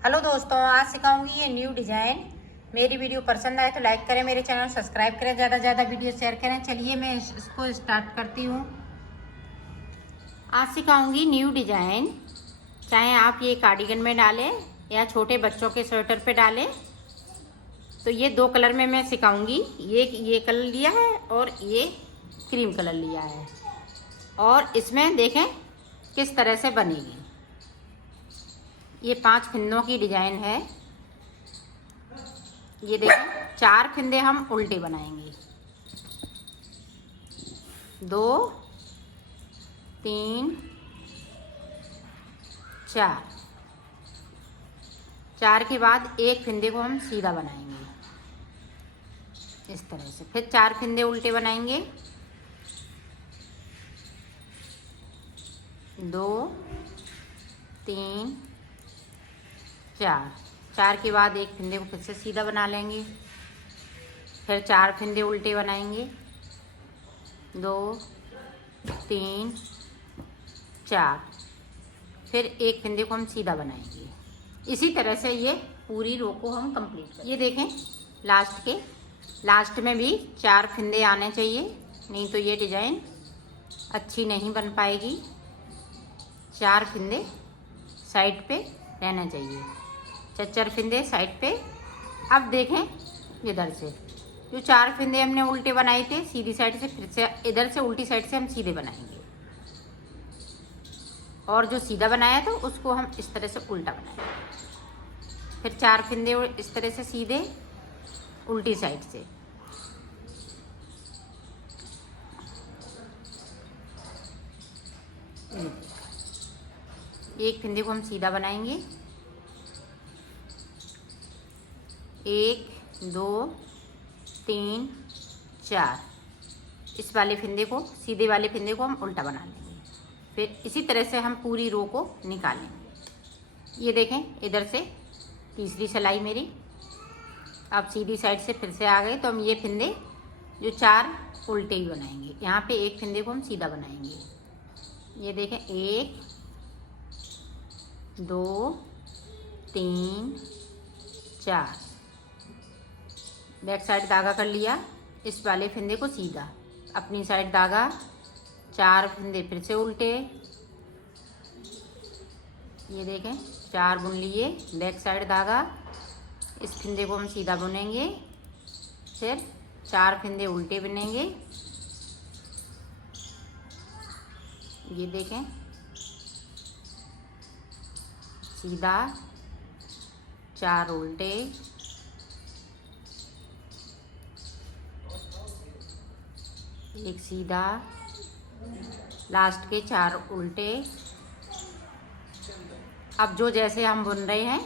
Hello दोस्तों, आज सिखाऊंगी ये न्यू डिज़ाइन। मेरी वीडियो पसंद आए तो लाइक करें, मेरे चैनल सब्सक्राइब करें, ज़्यादा से ज़्यादा वीडियो शेयर करें। चलिए मैं इसको स्टार्ट करती हूँ। आज सिखाऊंगी न्यू डिज़ाइन। चाहे आप ये कार्डिगन में डालें या छोटे बच्चों के स्वेटर पे डालें। तो ये दो कलर में मैं सिखाऊंगी। ये कलर लिया है और ये क्रीम कलर लिया है। और इसमें देखें किस तरह से बनेगी। ये 5 फिंदों की डिज़ाइन है। ये देखें 4 फिंदे हम उल्टे बनाएंगे। 2 3 4। 4 के बाद एक फिंदे को हम सीधा बनाएंगे इस तरह से। फिर 4 फिंदे उल्टे बनाएंगे। 2 3 4। 4 के बाद एक फिंदे को फिर से सीधा बना लेंगे। फिर 4 फिंदे उल्टे बनाएंगे। 2 3 4। फिर एक फिंदे को हम सीधा बनाएंगे। इसी तरह से ये पूरी रो को हम कंप्लीट करें। ये देखें लास्ट में भी 4 फिंदे आने चाहिए, नहीं तो ये डिज़ाइन अच्छी नहीं बन पाएगी। 4 फिंदे साइड पे रहना चाहिए, 4 फिंदे साइड पे। अब देखें इधर से जो 4 फिंदे हमने उल्टे बनाए थे सीधी साइड से, फिर से इधर से उल्टी साइड से हम सीधे बनाएंगे। और जो सीधा बनाया था उसको हम इस तरह से उल्टा बनाएंगे। फिर 4 फिंदे इस तरह से सीधे उल्टी साइड से। एक फिंदे को हम सीधा बनाएंगे। 1 2 3 4। इस वाले फिंदे को, सीधे वाले फिंदे को हम उल्टा बना लेंगे। फिर इसी तरह से हम पूरी रो को निकालेंगे। ये देखें इधर से तीसरी सिलाई मेरी। अब सीधी साइड से फिर से आ गए तो हम ये फिंदे जो 4 उल्टे ही बनाएंगे। यहाँ पे एक फिंदे को हम सीधा बनाएंगे। ये देखें 1 2 3 4। बैक साइड धागा कर लिया। इस वाले फिंदे को सीधा, अपनी साइड धागा, 4 फिंदे फिर से उल्टे। ये देखें 4 बुन लिए। बैक साइड धागा, इस फिंदे को हम सीधा बुनेंगे। फिर 4 फिंदे उल्टे बुनेंगे। ये देखें सीधा, 4 उल्टे, एक सीधा, लास्ट के 4 उल्टे। अब जो जैसे हम बुन रहे हैं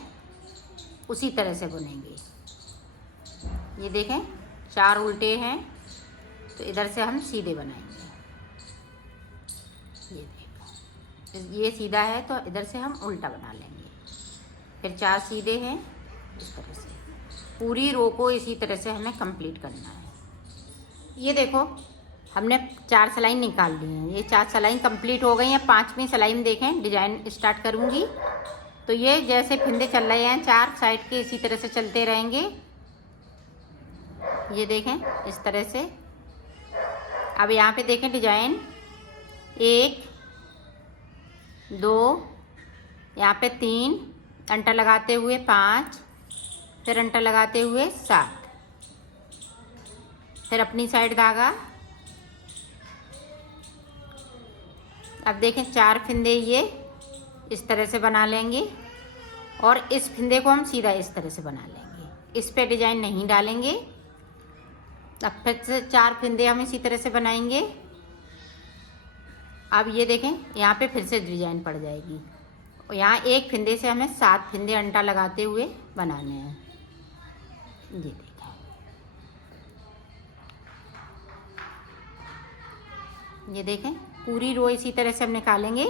उसी तरह से बुनेंगे। ये देखें 4 उल्टे हैं तो इधर से हम सीधे बनाएंगे। ये देखें ये सीधा है तो इधर से हम उल्टा बना लेंगे। फिर 4 सीधे हैं। इस तरह से पूरी रो को इसी तरह से हमें कंप्लीट करना है। ये देखो हमने 4 सिलाई निकाल ली हैं। ये 4 सिलाई कंप्लीट हो गई हैं। 5वीं सिलाई में देखें डिजाइन स्टार्ट करूँगी तो ये जैसे फिंदे चल रहे हैं 4 साइड के इसी तरह से चलते रहेंगे। ये देखें इस तरह से। अब यहाँ पे देखें डिजाइन 1 2, यहाँ पे 3 अंटा लगाते हुए 5, फिर अंटा लगाते हुए 7, फिर अपनी साइड धागा। अब देखें 4 फिंदे ये इस तरह से बना लेंगे और इस फिंदे को हम सीधा इस तरह से बना लेंगे। इस पे डिजाइन नहीं डालेंगे। अब फिर से 4 फिंदे हम इसी तरह से बनाएंगे। अब ये देखें यहाँ पे फिर से डिजाइन पड़ जाएगी और यहाँ एक फिंदे से हमें 7 फिंदे अंटा लगाते हुए बनाने हैं। ये देखें ये देखें पूरी रो इसी तरह से हम निकालेंगे।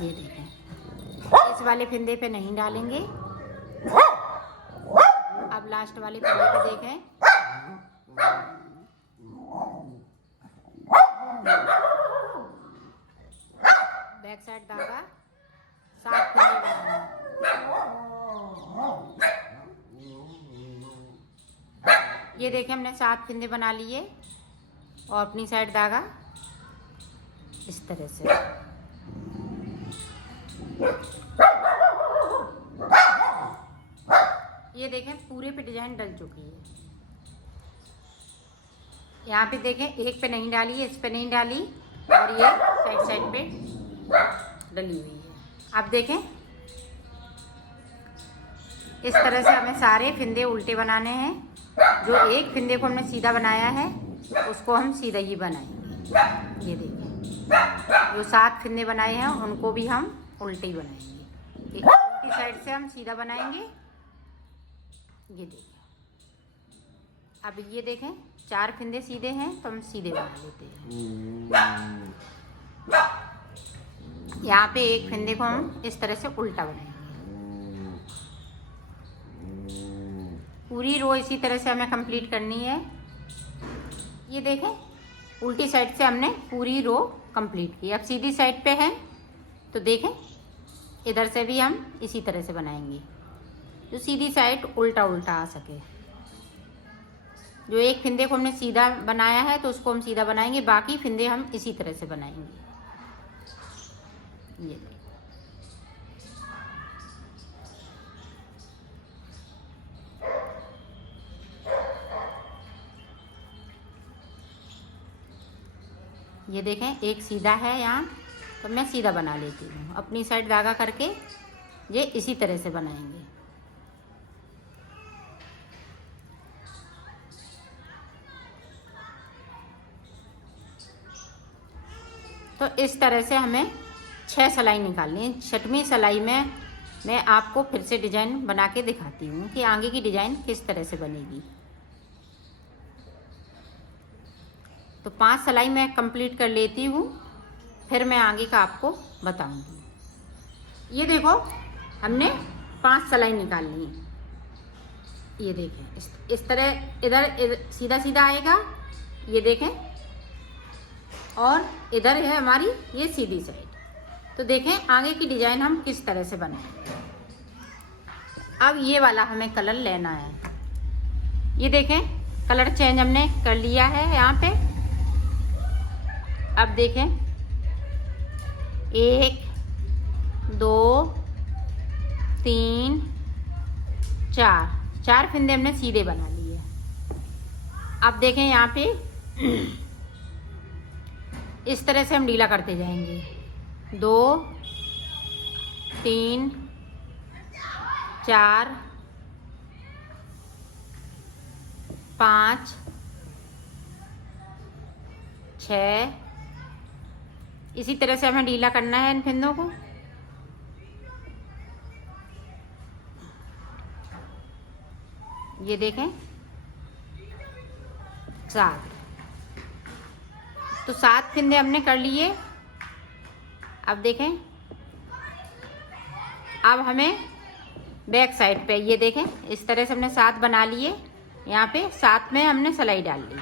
ये देखें इस वाले फिंदे पे नहीं डालेंगे। अब लास्ट वाले फिंदे पे देखें बैक साइड धागा, ये देखें हमने 7 फिंदे बना लिए और अपनी साइड धागा इस तरह से। ये देखें पूरे पे डिजाइन डल चुकी है। यहाँ पे देखें एक पे नहीं डाली है, इस पे नहीं डाली और ये साइड साइड पे डली हुई है। अब देखें इस तरह से हमें सारे फिंदे उल्टे बनाने हैं। जो एक फिंदे को हमने सीधा बनाया है उसको हम सीधा ही बनाएंगे। ये देखें जो 7 फिंदे बनाए हैं उनको भी हम उल्टे ही बनाएंगे। एक उल्टी साइड से हम सीधा बनाएंगे। ये देखें अब ये देखें 4 फिंदे सीधे हैं तो हम सीधे बना लेते हैं। यहाँ पे एक फिंदे को हम इस तरह से उल्टा बनाएंगे। पूरी रो इसी तरह से हमें कंप्लीट करनी है। ये देखें उल्टी साइड से हमने पूरी रो कंप्लीट की। अब सीधी साइड पे है तो देखें इधर से भी हम इसी तरह से बनाएंगे जो सीधी साइड उल्टा उल्टा आ सके। जो एक फिंदे को हमने सीधा बनाया है तो उसको हम सीधा बनाएंगे, बाकी फिंदे हम इसी तरह से बनाएंगे। ये देखें एक सीधा है यहाँ तो मैं सीधा बना लेती हूँ। अपनी साइड धागा करके ये इसी तरह से बनाएंगे। तो इस तरह से हमें 6 सिलाई निकालनी है। 6वीं सिलाई में मैं आपको फिर से डिजाइन बना के दिखाती हूँ कि आगे की डिजाइन किस तरह से बनेगी। तो 5 सिलाई मैं कंप्लीट कर लेती हूँ, फिर मैं आगे का आपको बताऊंगी। ये देखो हमने 5 सिलाई निकालनी है। ये देखें इस तरह इधर सीधा सीधा आएगा। ये देखें और इधर है हमारी ये सीधी साइड। तो देखें आगे की डिजाइन हम किस तरह से बनाएंगे। अब ये वाला हमें कलर लेना है। ये देखें कलर चेंज हमने कर लिया है यहाँ पे। अब देखें 1 2 3 4 फिंदे हमने सीधे बना लिए। अब देखें यहाँ पे इस तरह से हम ढीला करते जाएंगे। 2 3 4 5 6 इसी तरह से हमें ढीला करना है इन फिंदों को। ये देखें 7 तो 7 फिंदे हमने कर लिए। अब देखें अब हमें बैक साइड पे ये देखें इस तरह से हमने 7 बना लिए। यहाँ पे 7 में हमने सिलाई डाल ली।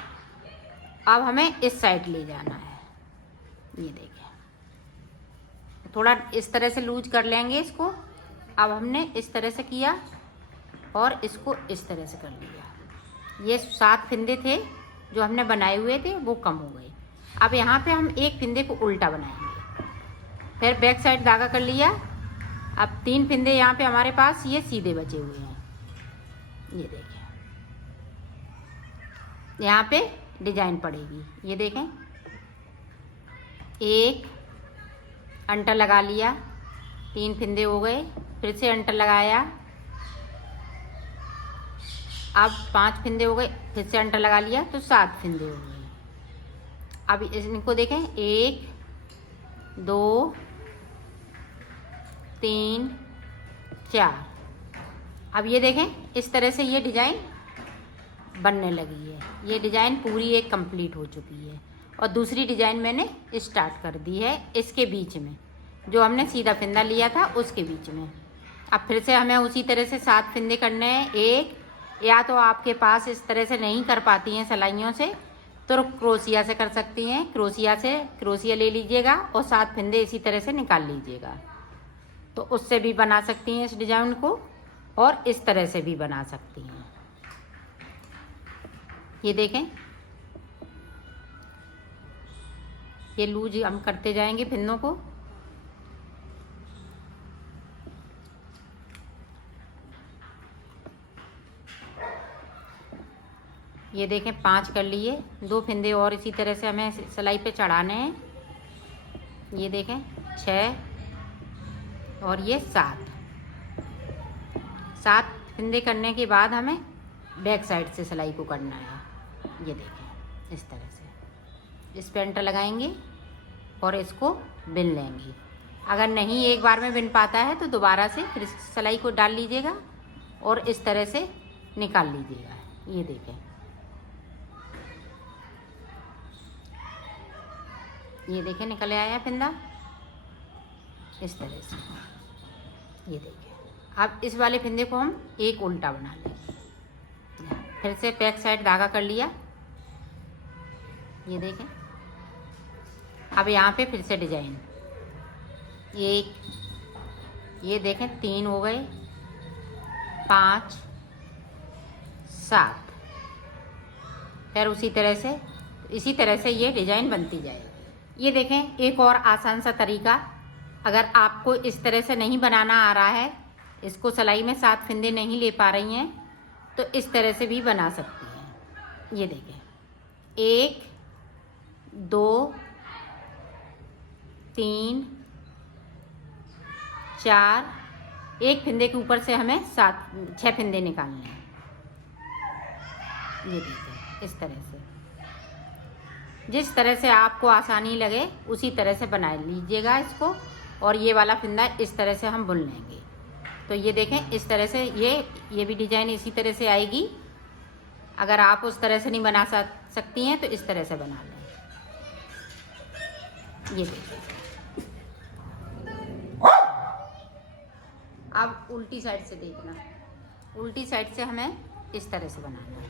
अब हमें इस साइड ले जाना है। ये देखें थोड़ा इस तरह से लूज कर लेंगे इसको। अब हमने इस तरह से किया और इसको इस तरह से कर लिया। ये 7 फिंदे थे जो हमने बनाए हुए थे वो कम हो गए। अब यहाँ पे हम एक फिंदे को उल्टा बनाएंगे। फिर बैक साइड धागा कर लिया। अब 3 फिंदे यहाँ पे हमारे पास ये सीधे बचे हुए हैं। ये देखें यहाँ पे डिजाइन पड़ेगी। ये देखें एक अंटर लगा लिया, 3 फिंदे हो गए, फिर से अंटर लगाया। अब 5 फिंदे हो गए, फिर से अंटर लगा लिया तो 7 फिंदे हो गए। अब इनको देखें 1 2 3 4। अब ये देखें इस तरह से ये डिजाइन बनने लगी है। ये डिजाइन पूरी एक कंप्लीट हो चुकी है और दूसरी डिजाइन मैंने स्टार्ट कर दी है इसके बीच में, जो हमने सीधा फिंदा लिया था उसके बीच में। अब फिर से हमें उसी तरह से 7 फिंदे करने हैं। एक या तो आपके पास इस तरह से नहीं कर पाती हैं सिलाइयों से तो क्रोशिया से कर सकती हैं। क्रोशिया ले लीजिएगा और 7 फिंदे इसी तरह से निकाल लीजिएगा, तो उससे भी बना सकती हैं इस डिजाइन को और इस तरह से भी बना सकती हैं। ये देखें, ये लूज हम करते जाएंगे फिंदों को। ये देखें 5 कर लिए, 2 फिंदे और इसी तरह से हमें सिलाई पे चढ़ाने हैं। ये देखें 6 और ये 7 फिंदे करने के बाद हमें बैक साइड से सिलाई को करना है। ये देखें इस तरह से इस पेंटर लगाएंगे और इसको बिन लेंगे। अगर नहीं एक बार में बिन पाता है तो दोबारा से फिर सिलाई को डाल लीजिएगा और इस तरह से निकाल लीजिएगा। ये देखें, ये देखें निकल आया फिंदा इस तरह से। ये देखें, अब इस वाले फिंदे को हम एक उल्टा बना लेंगे। फिर से बैक साइड धागा कर लिया। ये देखें, अब यहाँ पे फिर से डिजाइन, एक, ये देखें 3 हो गए, 5, 7, फिर इसी तरह से ये डिजाइन बनती जाएगी। ये देखें एक और आसान सा तरीका, अगर आपको इस तरह से नहीं बनाना आ रहा है, इसको सिलाई में 7 फिंदे नहीं ले पा रही हैं, तो इस तरह से भी बना सकती हैं। ये देखें 1, 2, 3, 4, एक फिंदे के ऊपर से हमें 6 फिंदे निकालने हैं। ये देखें इस तरह से, जिस तरह से आपको आसानी लगे उसी तरह से बना लीजिएगा इसको। और ये वाला फिंदा इस तरह से हम बुन लेंगे। तो ये देखें इस तरह से ये भी डिजाइन इसी तरह से आएगी। अगर आप उस तरह से नहीं बना सकती हैं तो इस तरह से बना लें। ये देखिए, अब उल्टी साइड से देखना, उल्टी साइड से हमें इस तरह से बनाना है।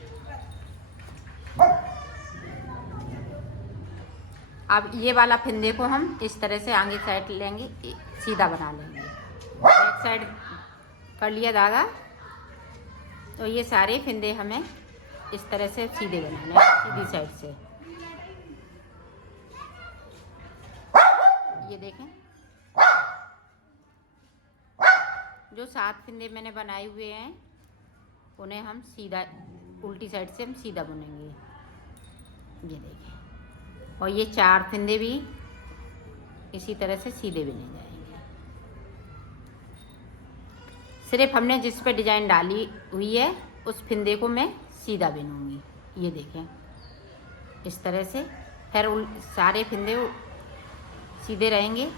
अब ये वाला फिंदे को हम इस तरह से आगे साइड लेंगे, सीधा बना लेंगे। बैक साइड कर लिया धागा, तो ये सारे फिंदे हमें इस तरह से सीधे बनाने हैं, सीधी साइड से। ये देखें, जो 7 फिंदे मैंने बनाए हुए हैं उन्हें हम सीधा उल्टी साइड से हम सीधा बुनेंगे। ये देखें, और ये 4 फिंदे भी इसी तरह से सीधे बुने जाएंगे। सिर्फ हमने जिस पे डिजाइन डाली हुई है उस फिंदे को मैं सीधा बुनूंगी। ये देखें इस तरह से, फिर सारे फिंदे सीधे रहेंगे।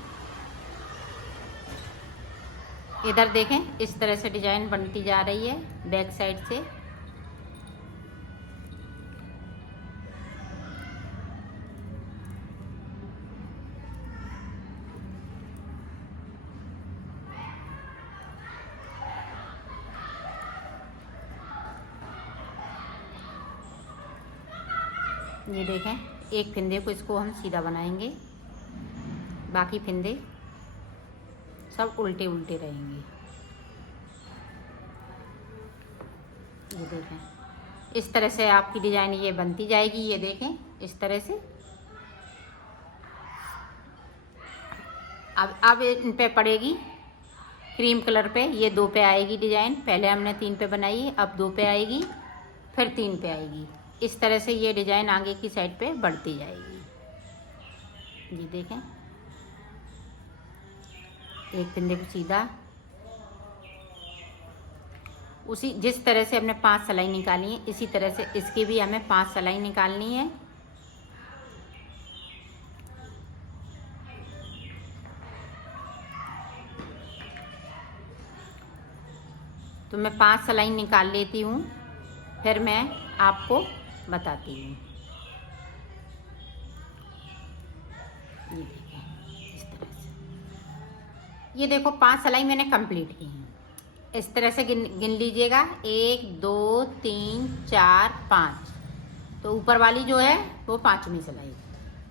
इधर देखें इस तरह से डिजाइन बनती जा रही है बैक साइड से। ये देखें, एक फिंदे को इसको हम सीधा बनाएंगे, बाकी फिंदे सब उल्टे उल्टे रहेंगे। ये देखें इस तरह से आपकी डिजाइन ये बनती जाएगी। ये देखें इस तरह से। अब इन पे पड़ेगी क्रीम कलर पे, ये 2 पे आएगी डिजाइन। पहले हमने 3 पे बनाई, अब 2 पे आएगी, फिर 3 पे आएगी। इस तरह से ये डिजाइन आगे की साइड पे बढ़ती जाएगी। ये देखें, एक फिंदे को सीधा, उसी जिस तरह से हमने 5 सिलाई निकाली है इसी तरह से इसकी भी हमें 5 सिलाई निकालनी है। तो मैं 5 सिलाई निकाल लेती हूँ, फिर मैं आपको बताती हूँ। ये देखिए इस तरह से, ये देखो 5 सिलाई मैंने कंप्लीट की हैं। इस तरह से गिन लीजिएगा, 1 2 3 4 5। तो ऊपर वाली जो है वो 5वीं सिलाई।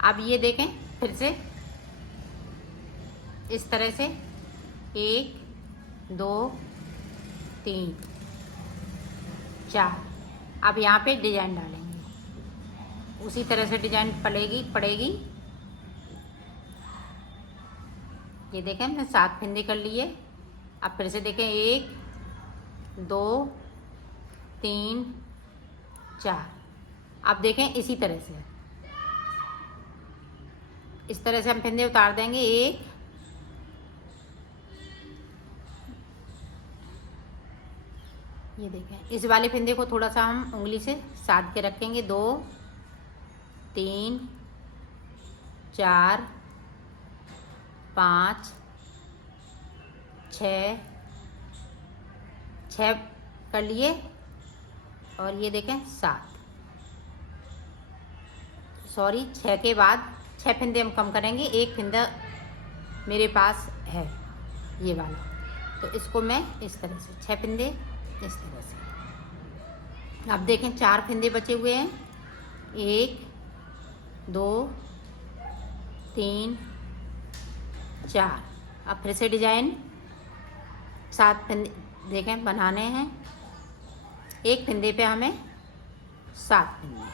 अब ये देखें फिर से इस तरह से 1 2 3 4। अब यहाँ पे डिजाइन डालेंगे। उसी तरह से डिजाइन पड़ेगी। ये देखें मैं 7 फंदे कर लिए। अब फिर से देखें 1 2 3 4। अब देखें इसी तरह से, इस तरह से हम फंदे उतार देंगे। ये देखें इस वाले फंदे को थोड़ा सा हम उंगली से साध के रखेंगे। 2 3 4 5 6 कर लिए। और ये देखें 7, सॉरी 6 के बाद 6 फंदे हम कम करेंगे। एक फंदा मेरे पास है ये वाला, तो इसको मैं इस तरह से 6 फंदे इस तरह से। अब देखें 4 फंदे बचे हुए हैं। 1 2 3 4। अब फिर से डिजाइन 7 फंदे देखें बनाने हैं। एक फंदे पे हमें 7 फंदे।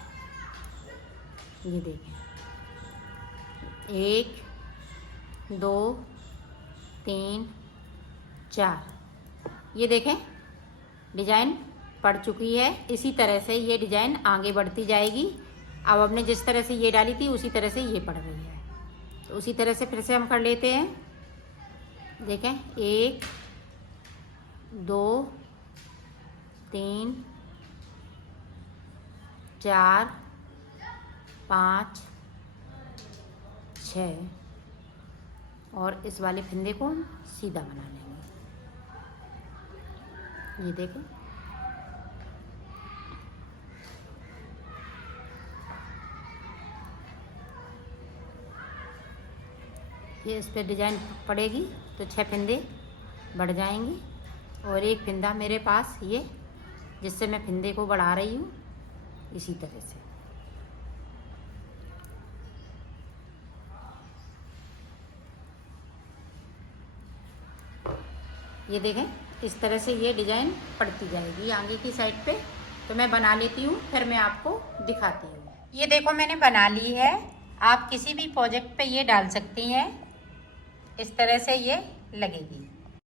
ये देखें 1 2 3 4। ये देखें डिजाइन पड़ चुकी है। इसी तरह से ये डिजाइन आगे बढ़ती जाएगी। अब हमने जिस तरह से ये डाली थी उसी तरह से ये पड़ रही है, तो उसी तरह से फिर से हम कर लेते हैं। देखें 1 2 3 4 5 6 और इस वाले फंदे को हम सीधा बना लेंगे। ये देखें ये इस पे डिजाइन पड़ेगी तो 6 फंदे बढ़ जाएंगे। और एक फंदा मेरे पास ये जिससे मैं फंदे को बढ़ा रही हूँ, इसी तरह से। ये देखें इस तरह से ये डिजाइन पड़ती जाएगी आगे की साइड पे। तो मैं बना लेती हूँ, फिर मैं आपको दिखाती हूँ। ये देखो मैंने बना ली है। आप किसी भी प्रोजेक्ट पे ये डाल सकती हैं, इस तरह से ये लगेगी।